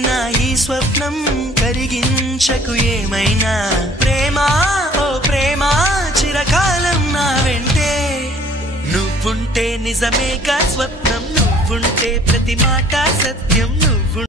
నా ఈ స్వప్నం కరిగించకు ఏమైనా ప్రేమ ఓ ప్రేమ చిరకాలం నా వెంటే నువ్వుంటే నిజమేగా స్వప్నం నువ్వుంటే ప్రతి మాట సత్యం నువ్వు